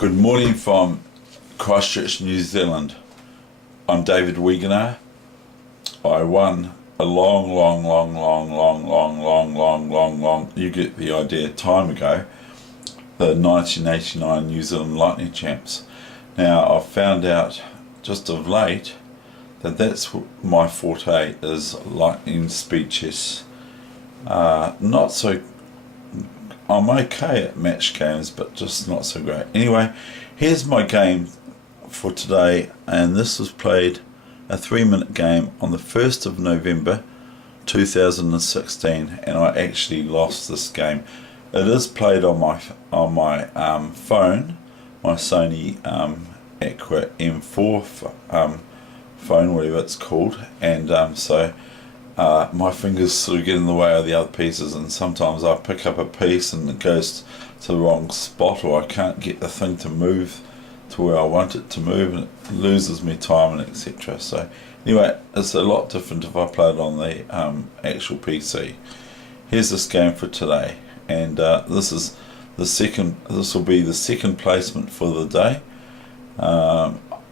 Good morning from Christchurch, New Zealand. I'm David Weegenaar. I won a long, you get the idea, time ago, the 1989 New Zealand Lightning Champs. Now, I've found out just of late that that's my forte, is lightning speed chess. Not so, I'm okay at match games, but just not so great. Anyway, here's my game for today, and this was played a 3-minute game on the 1st of November 2016, and I actually lost this game. It is played on my phone, my Sony Aqua M4 phone, whatever it's called, and so my fingers sort of get in the way of the other pieces, and sometimes I pick up a piece and it goes to the wrong spot, or I can't get the thing to move to where I want it to move, and it loses me time and etc. So anyway, it's a lot different if I play it on the actual PC. Here's this game for today, and this is the second. This will be the second placement for the day.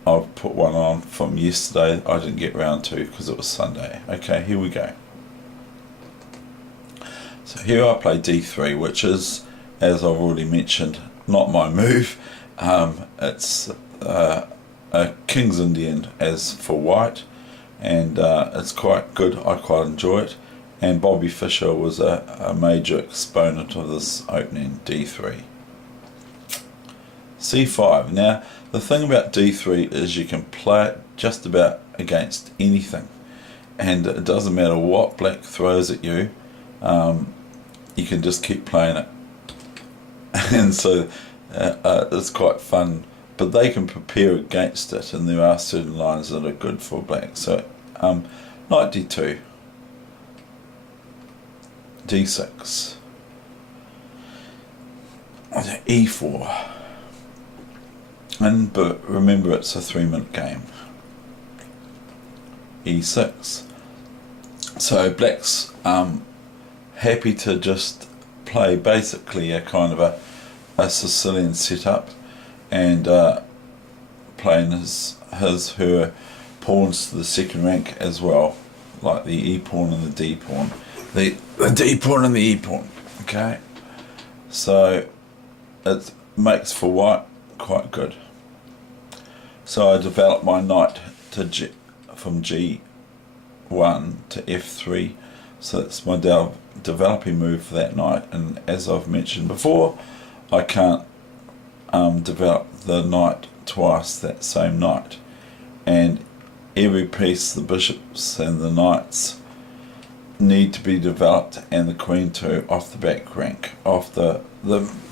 I've put one on from yesterday. I didn't get round to because it was Sunday. Okay, here we go. So here I play D3, which is, as I've already mentioned, not my move. It's a King's Indian as for white, and it's quite good. I quite enjoy it. And Bobby Fischer was a major exponent of this opening D3. C5. Now, the thing about D3 is you can play it just about against anything, and it doesn't matter what black throws at you, you can just keep playing it. And so it's quite fun, but they can prepare against it, and there are certain lines that are good for black. So knight D2, D6, E4. But remember, it's a 3-minute game. E6. So black's happy to just play basically a kind of a Sicilian setup, and playing her pawns to the second rank as well, like the E pawn and the D pawn, the D pawn and the E pawn. Okay, so it makes for white quite good. So I developed my knight to from G1 to F3, so that's my developing move for that knight. And as I've mentioned before, I can't develop the knight twice that same knight, and every piece, the bishops and the knights, need to be developed, and the queen too, off the back rank, off the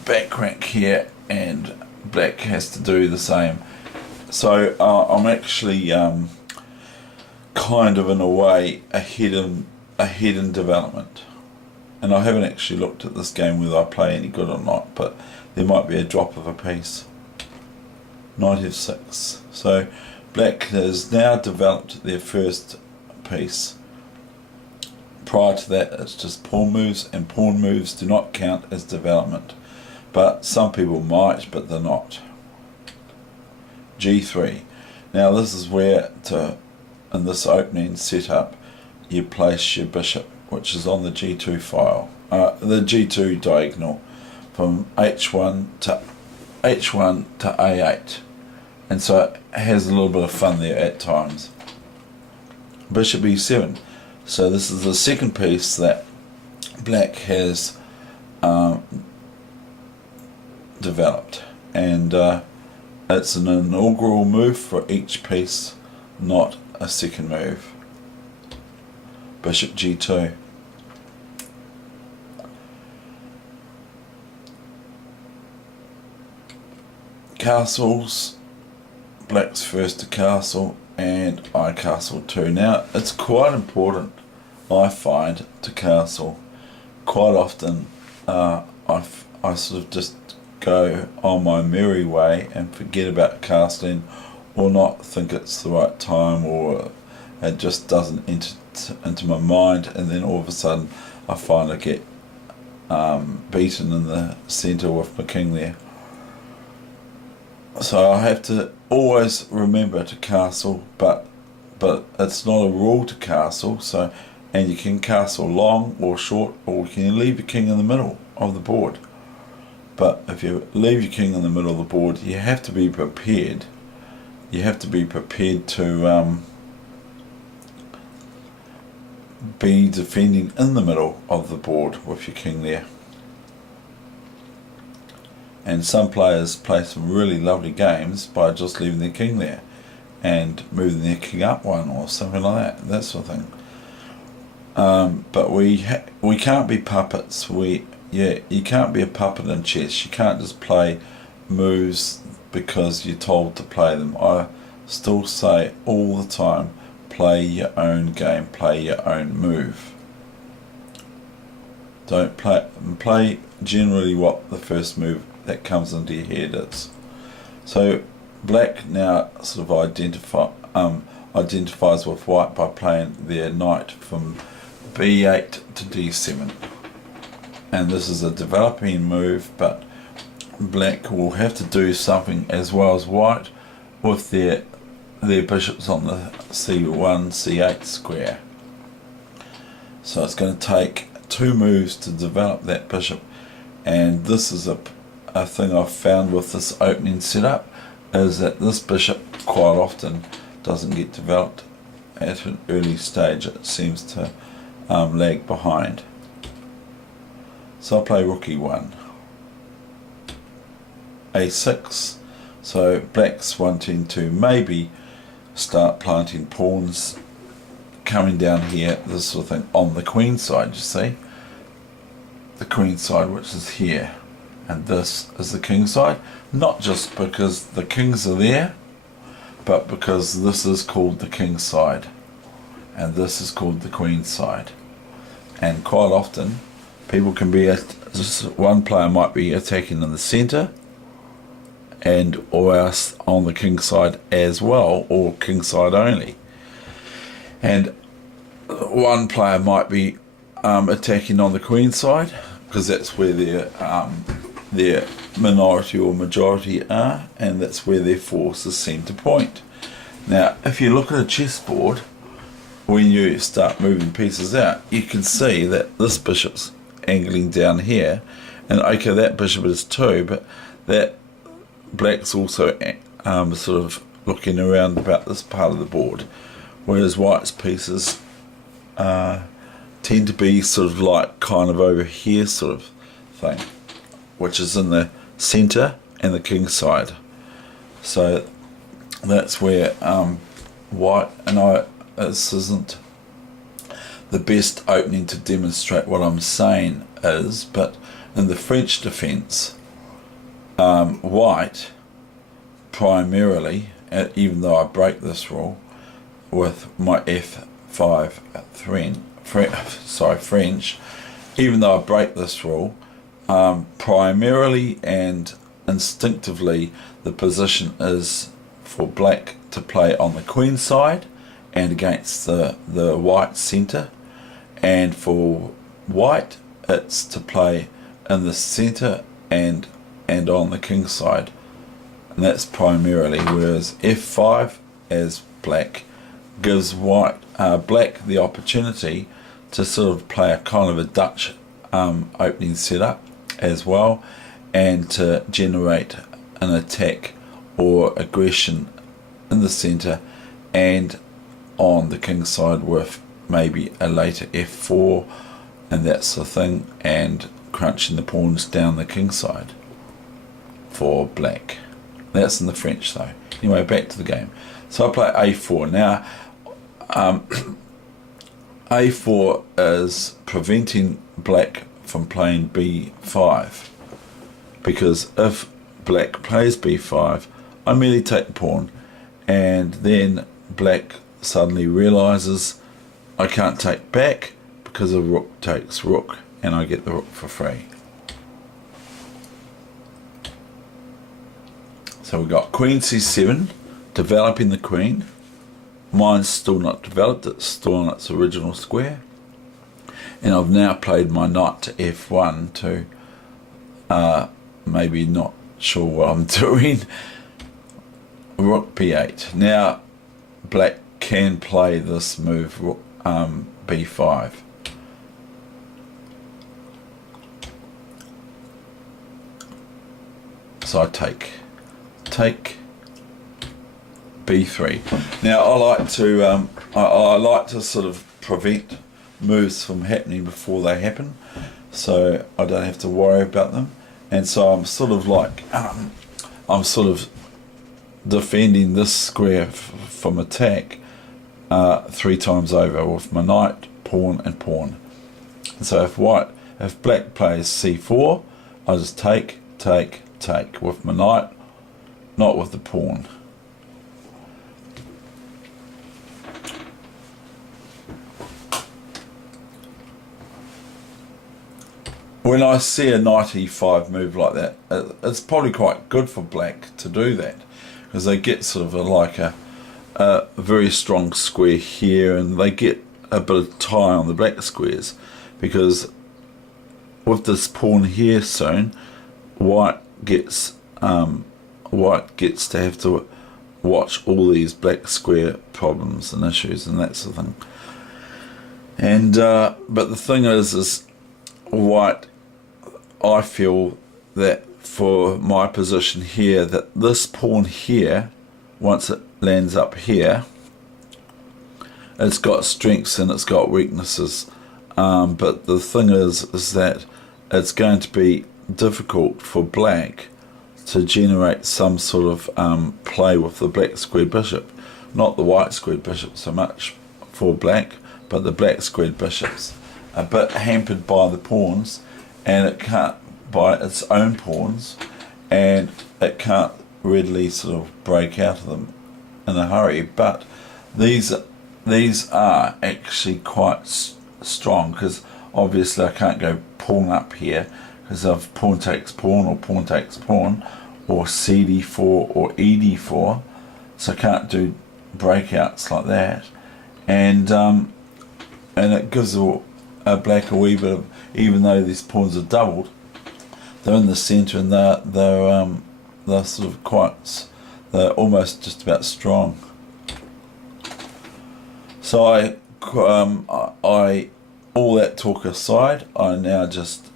back rank here, and black has to do the same. So I'm actually kind of in a way ahead in development, and I haven't actually looked at this game whether I play any good or not, but there might be a drop of a piece. Knight F6. So black has now developed their first piece. Prior to that, it's just pawn moves, and pawn moves do not count as development, but some people might, but they're not. G3. Now this is where, in this opening setup, you place your bishop, which is on the G2 file, the G2 diagonal, from H1 to A8, and so it has a little bit of fun there at times. Bishop E7. So this is the second piece that black has developed, and it's an inaugural move for each piece, not a second move. Bishop G2. Castles. Black's first to castle, and I castle too. Now, it's quite important, I find, to castle. Quite often I sort of just go on my merry way and forget about castling, or not think it's the right time, or it just doesn't enter into my mind, and then all of a sudden I find I get beaten in the centre with my king there. So I have to always remember to castle, but it's not a rule to castle. So, and you can castle long or short, or you can leave your king in the middle of the board. But if you leave your king in the middle of the board, you have to be prepared. You have to be prepared to be defending in the middle of the board with your king there. And some players play some really lovely games by just leaving their king there and moving their king up one or something like that sort of thing. But we can't be puppets. You can't be a puppet in chess. You can't just play moves because you're told to play them. I still say all the time, play your own game, play your own move. Don't play generally what the first move that comes into your head is. So black now sort of identifies with white by playing their knight from b8 to d7. And this is a developing move, but black will have to do something as well as white with their bishops on the c1, c8 square. So it's going to take 2 moves to develop that bishop, and this is a thing I've found with this opening setup, is that this bishop quite often doesn't get developed at an early stage. It seems to lag behind. So I'll play rook e1, a6. So black's wanting to maybe start planting pawns coming down here, this sort of thing, on the queen side, you see. The queen side, which is here, and this is the king side. Not just because the kings are there, but because this is called the king side, and this is called the queen side. And quite often, people can be, one player might be attacking in the centre, and or else on the king side as well, or king side only. And one player might be attacking on the queen side, because that's where their minority or majority are, and that's where their forces seem to point. Now, if you look at a chessboard, when you start moving pieces out, you can see that this bishop's angling down here, and okay, that bishop is 2, but that black's also sort of looking around about this part of the board, whereas white's pieces tend to be sort of like kind of over here sort of thing, which is in the centre and the king side. So that's where white, and this isn't the best opening to demonstrate what I'm saying is, but in the French defence, white primarily, even though I break this rule with my f5 French, even though I break this rule, primarily and instinctively the position is for black to play on the queen side and against the white centre, and for white it's to play in the centre and on the king side, and that's primarily, whereas f5 as black gives black the opportunity to sort of play a kind of a Dutch opening setup as well, and to generate an attack or aggression in the centre and on the king side with maybe a later f4 and that sort of thing, and crunching the pawns down the king side for black. That's in the French though. Anyway, back to the game. So I play a4. Now a4 is preventing black from playing b5, because if black plays b5, I merely take the pawn, and then black suddenly realizes I can't take back because a rook takes rook, and I get the rook for free. So we've got queen c7, developing the queen. Mine's still not developed, it's still on its original square. And I've now played my knight to f1 to maybe not sure what I'm doing, rook b8. Now black can play this move, rook b5. So I take b3. Now I like to sort of prevent moves from happening before they happen, so I don't have to worry about them. And so I'm sort of like I'm sort of defending this square from attack 3 times over with my knight, pawn, and pawn. So if black plays c4, I just take with my knight, not with the pawn. When I see a knight e5 move like that, it's probably quite good for black to do that, because they get sort of like a very strong square here, and they get a bit of tie on the black squares, because with this pawn here soon, white gets to have to watch all these black square problems and issues and that sort of thing. And but the thing is white, I feel that for my position here, that this pawn here, once it lands up here, it's got strengths and it's got weaknesses, but the thing is that it's going to be difficult for black to generate some sort of play with the black squared bishop. Not the white squared bishop so much for black, but the black squared bishops a bit hampered by the pawns, and it can't, by its own pawns, and it can't readily sort of break out of them in a hurry. But these are actually quite strong, because obviously I can't go pawn up here, because if pawn takes pawn or pawn takes pawn, or cd4 or ed4, so I can't do breakouts like that. And it gives a black a wee bit of, even though these pawns are doubled, they're in the centre, and they're sort of quite, they're almost just about strong. So I all that talk aside, I now just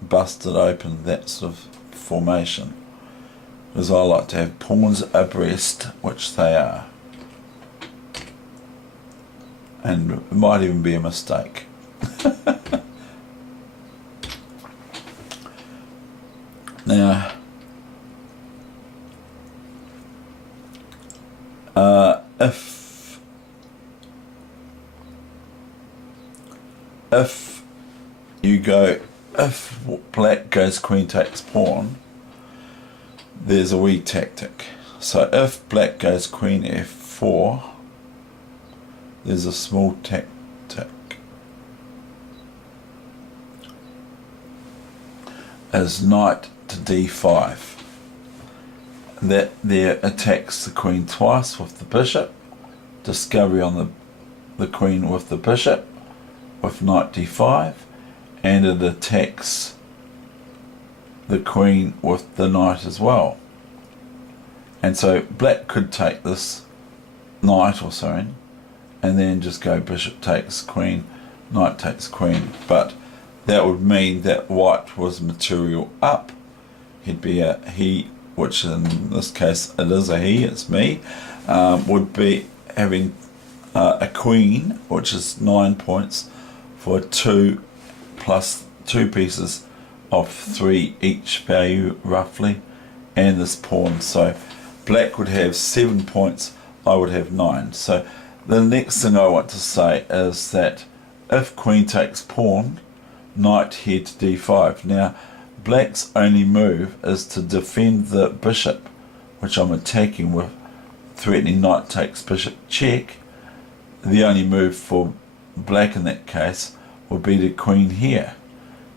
busted open that sort of formation, because I like to have pawns abreast, which they are, and it might even be a mistake. Now if black goes queen takes pawn, there's a wee tactic. So if black goes queen f4, there's a small tactic. As knight to d5. That there attacks the queen twice with the bishop, discovery on the queen with the bishop, with knight d5, and it attacks the queen with the knight as well. And so black could take this knight or something, and then just go bishop takes queen, knight takes queen, but that would mean that white was material up. He'd be he, which in this case it is a he, it's me, would be having a queen, which is 9 points for 2 plus 2 pieces of 3 each value roughly, and this pawn. So black would have 7 points, I would have 9. So the next thing I want to say is that if queen takes pawn, knight here to d5. Now black's only move is to defend the bishop, which I'm attacking with, threatening knight takes bishop check. The only move for black in that case would be to queen here.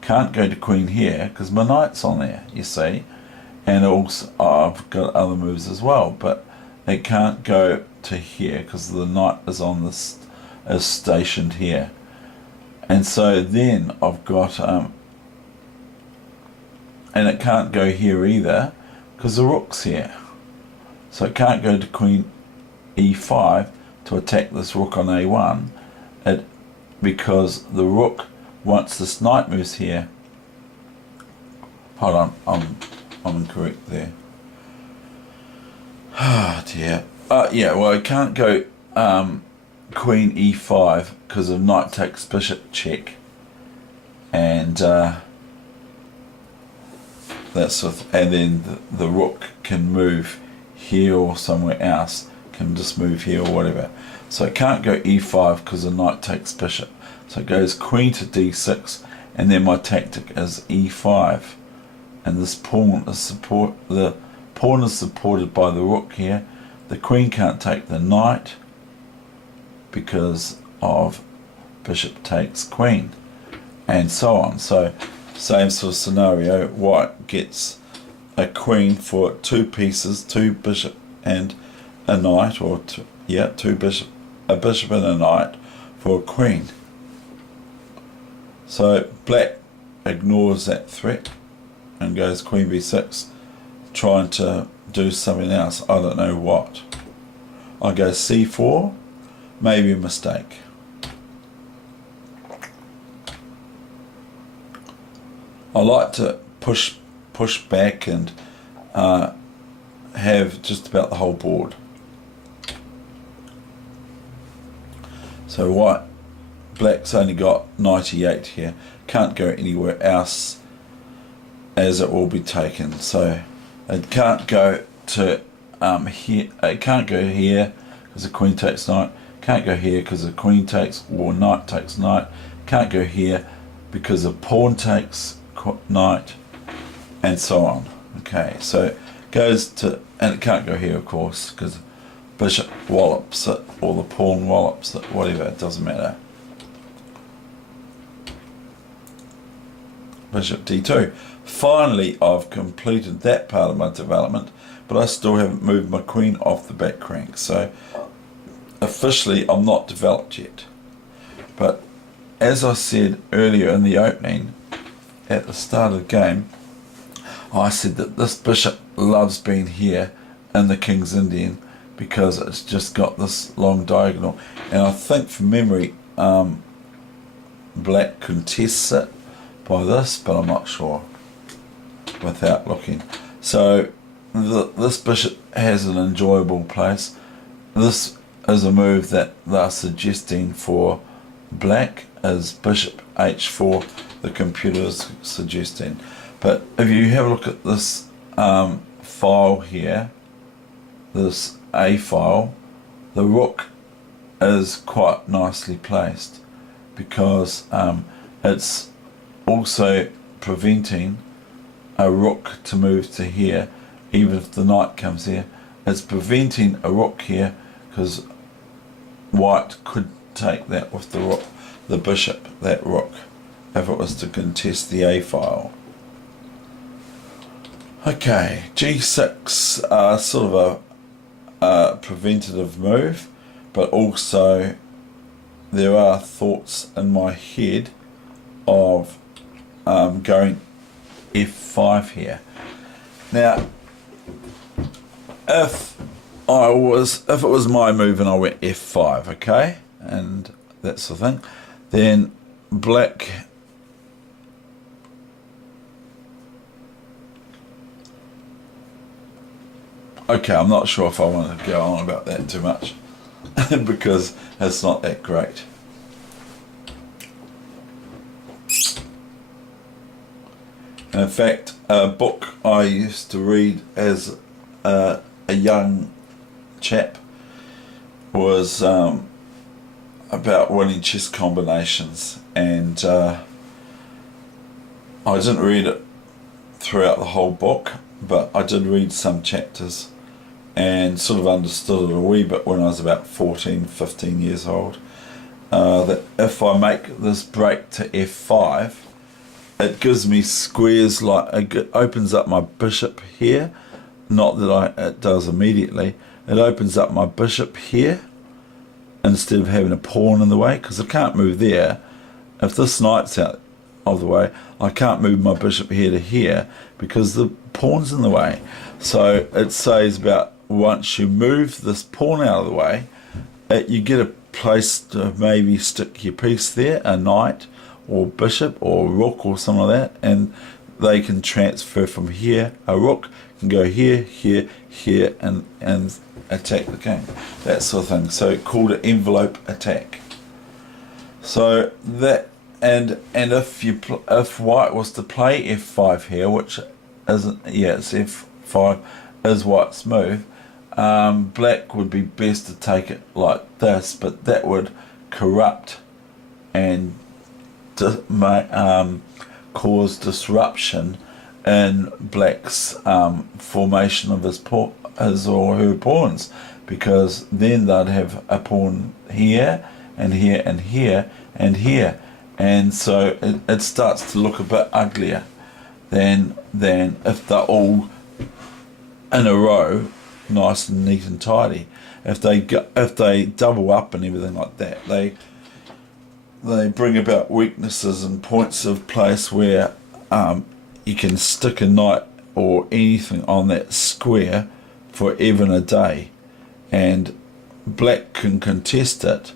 Can't go to queen here because my knight's on there, you see, and also I've got other moves as well, but it can't go to here because the knight is on this, is stationed here. And so then I've got and it can't go here either because the rook's here. So it can't go to queen e5 to attack this rook on a1, because the rook, once this knight moves here, hold on, I'm incorrect there. Ah, dear. Yeah, well, it can't go queen e5 because of knight takes bishop check, and that's and then the rook can move here or somewhere else, can just move here or whatever. So it can't go e5 because the knight takes bishop. So it goes queen to d6, and then my tactic is e5, and this pawn is the pawn is supported by the rook here. The queen can't take the knight because of bishop takes queen, and so on. So same sort of scenario, white gets a queen for two pieces, two bishop and a knight, or a bishop and a knight for a queen. So black ignores that threat and goes queen b6, trying to do something else. I don't know what. I go c4, maybe a mistake. I like to push back and have just about the whole board. So black's only got 98 here, can't go anywhere else as it will be taken. So it can't go to here, it can't go here because the queen takes knight, can't go here because the queen takes, or knight takes knight, can't go here because the pawn takes knight, and so on. Okay, so it goes to, and it can't go here of course because bishop wallops it, or the pawn wallops it, whatever, it doesn't matter. Bishop d2. Finally, I've completed that part of my development, but I still haven't moved my queen off the back rank, so officially I'm not developed yet. But as I said earlier in the opening, at the start of the game, I said that this bishop loves being here in the King's Indian because it's just got this long diagonal, and I think from memory black contests it by this, but I'm not sure without looking. So this bishop has an enjoyable place. This is a move that they're suggesting for black, is bishop h4, the computer is suggesting. But if you have a look at this file here, this A file, the rook is quite nicely placed because it's also preventing a rook to move to here, even if the knight comes here. It's preventing a rook here because white could take that with the rook, the bishop, that rook, if it was to contest the A file. Okay, g6, sort of a preventative move, but also there are thoughts in my head of going f5 here. Now, if it was my move and I went f5, okay, and that's the thing, then black okay, I'm not sure if I want to go on about that too much because it's not that great. In fact, a book I used to read as a young chap was about winning chess combinations, and I didn't read it throughout the whole book, but I did read some chapters and sort of understood it a wee bit when I was about 14, 15 years old, that if I make this break to f5, it gives me squares, like it opens up my bishop here, not that it does immediately, it opens up my bishop here instead of having a pawn in the way, because I can't move there. If this knight's out of the way, I can't move my bishop here to here because the pawn's in the way. So it says about once you move this pawn out of the way, you get a place to maybe stick your piece there, a knight or bishop or rook or something like that, and they can transfer from here. A rook can go here, here, here, and attack the king, that sort of thing. So called an envelope attack. So that, and if white was to play f5 here, which isn't, yeah, it's f5 is white's move, black would be best to take it like this, but that would corrupt and cause disruption in black's formation of his or her pawns, because then they'd have a pawn here and here and here and here, and so it starts to look a bit uglier than if they're all in a row, nice and neat and tidy. If they double up and everything like that, they bring about weaknesses and points of place where you can stick a knight or anything on that square for even a day, and black can contest it,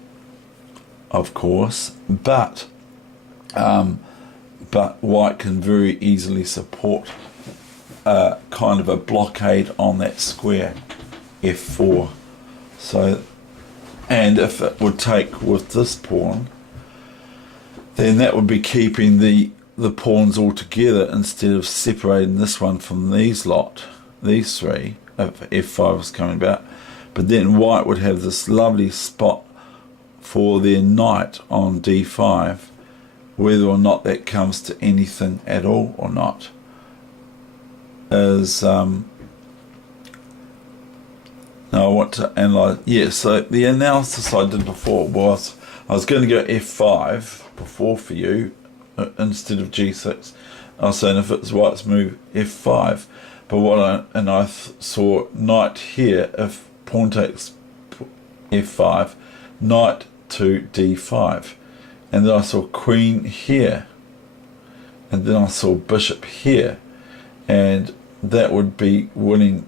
of course, but white can very easily support kind of a blockade on that square, f4. So, and if it would take with this pawn, then that would be keeping the pawns all together instead of separating this one from these three, if f5 was coming about. But then white would have this lovely spot for their knight on d5, whether or not that comes to anything at all or not is now I want to analyze. Yeah, so the analysis I did before was I was going to go f5 before for you instead of g6. I was saying if it's white's move f5, but I saw knight here, if pawn takes f5, knight to d5, and then I saw queen here, and then I saw bishop here, and that would be winning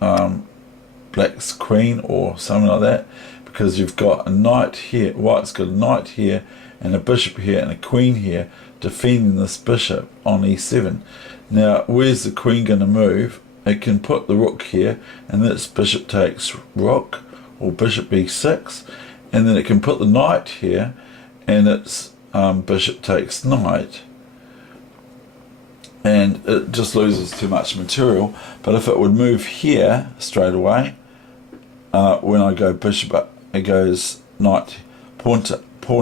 black's queen or something like that, because you've got a knight here, white's got a knight here and a bishop here and a queen here defending this bishop on e7. Now where's the queen going to move? It can put the rook here, and this bishop takes rook or bishop b6, and then it can put the knight here and it's bishop takes knight, and it just loses too much material. But if it would move here straight away, when I go bishop up, it goes knight, pawn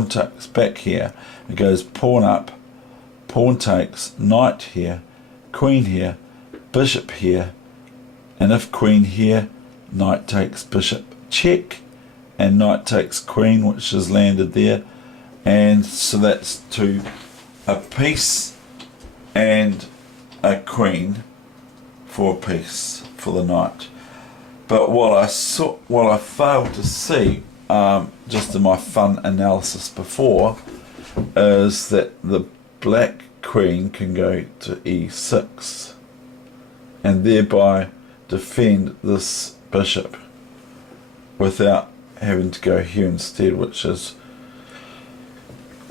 takes back here, it goes pawn up, pawn takes, knight here, queen here, bishop here, and if queen here, knight takes bishop, check, and knight takes queen, which has landed there, and so that's a piece and a queen for a piece for the knight. But what I failed to see, just in my fun analysis before, is that the black queen can go to e6 and thereby defend this bishop without having to go here instead, which is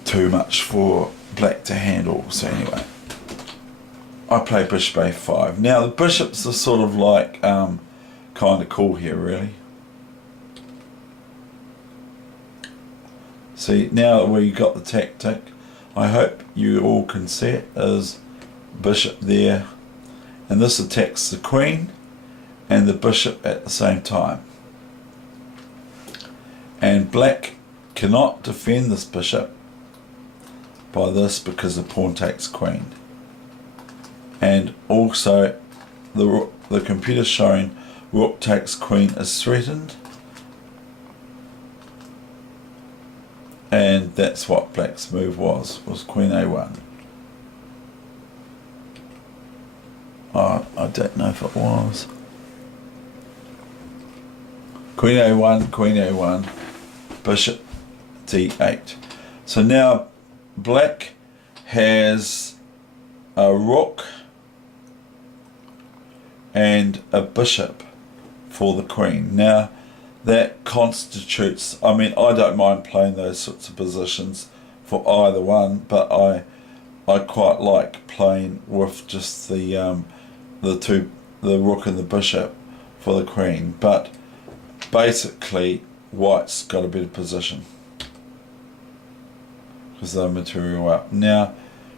too much for black to handle. So anyway, I play bishop a5. Now the bishops are sort of like kind of cool here, really. See, now that we got the tactic, I hope you all can see it, is bishop there, and this attacks the queen and the bishop at the same time, and black cannot defend this bishop by this because the pawn takes queen. And also the computer showing rook takes queen is threatened, and that's what black's move was queen a1. I don't know if it was queen a1, bishop d8. So now black has a rook and a bishop for the queen. Now that constitutes, I mean, I don't mind playing those sorts of positions for either one, but I quite like playing with just the rook and the bishop for the queen. But basically white's got a better position because they're material up. Now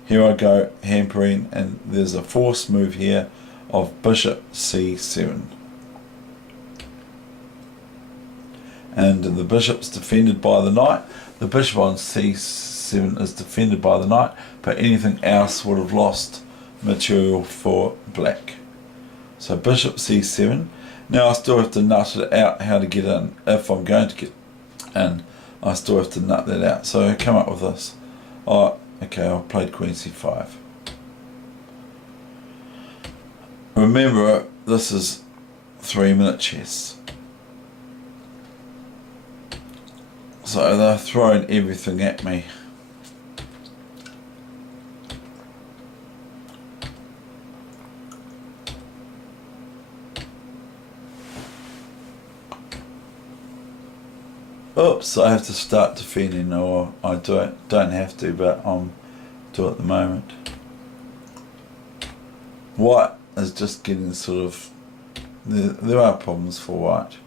here I go hampering, and there's a forced move here of bishop c7, and the bishop's defended by the knight. The bishop on c7 is defended by the knight, but anything else would have lost material for black. So bishop c7. Now I still have to nut it out how to get in. If I'm going to get in, I still have to nut that out. So I come up with this. Oh, okay, I played queen c5. Remember, this is 3-minute chess. So they're throwing everything at me. Oops, I have to start defending, or I don't have to, but I'm doing it at the moment. White is just getting sort of, there are problems for white.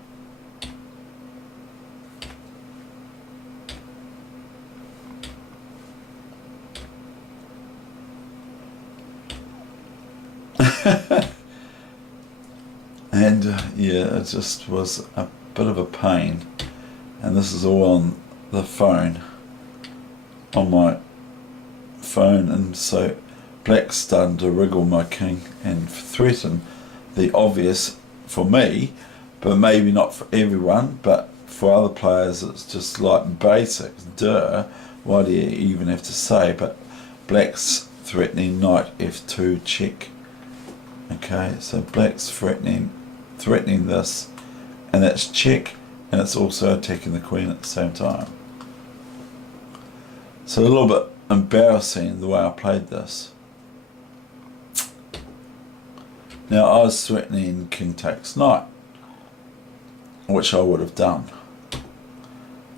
And yeah, it just was a bit of a pain. And this is all on the phone, on my phone, and so black's starting to wriggle my king and threaten the obvious for me, but maybe not for everyone. But for other players it's just like basics, duh, why do you even have to say? But black's threatening knight f2 check. Okay, so black's threatening this, and that's check. And it's also attacking the queen at the same time. So a little bit embarrassing the way I played this. Now I was threatening king takes knight, which I would have done.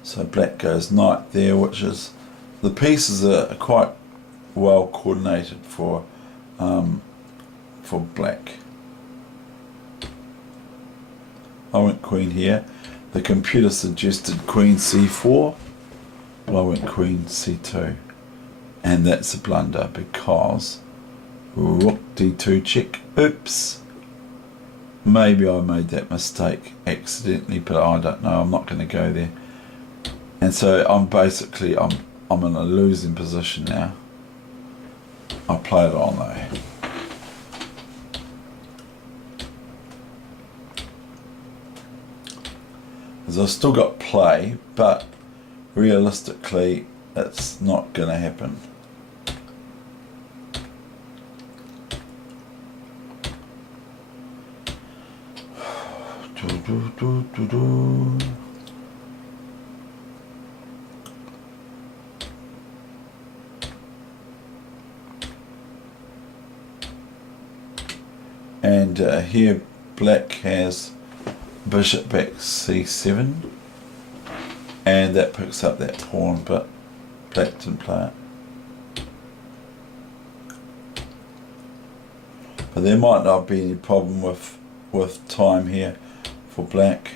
So black goes knight there, which is, the pieces are quite well coordinated for black. I went queen here. The computer suggested queen c4, but I went queen c2, and that's a blunder because rook d2 check. Oops, maybe I made that mistake accidentally, but I don't know. I'm not going to go there. And so I'm basically I'm in a losing position now. I played it on though. I've still got play, but realistically it's not going to happen. And here black has bishop back c7, and that picks up that pawn, but black didn't play it. But there might not be any problem with time here for black.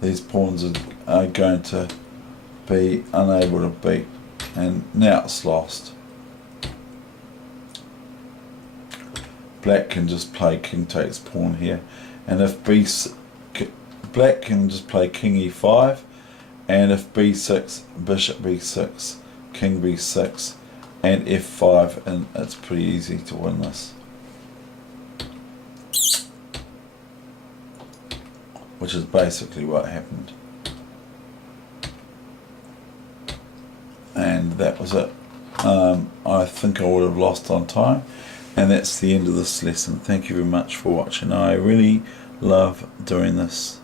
These pawns are going to be unable to beat, and now it's lost. Black can just play king takes pawn here, and if black can just play king e5, and if b6, bishop b6, king b6, and f5, and it's pretty easy to win this. Which is basically what happened. And that was it. I think I would have lost on time. And that's the end of this lesson. Thank you very much for watching. I really love doing this.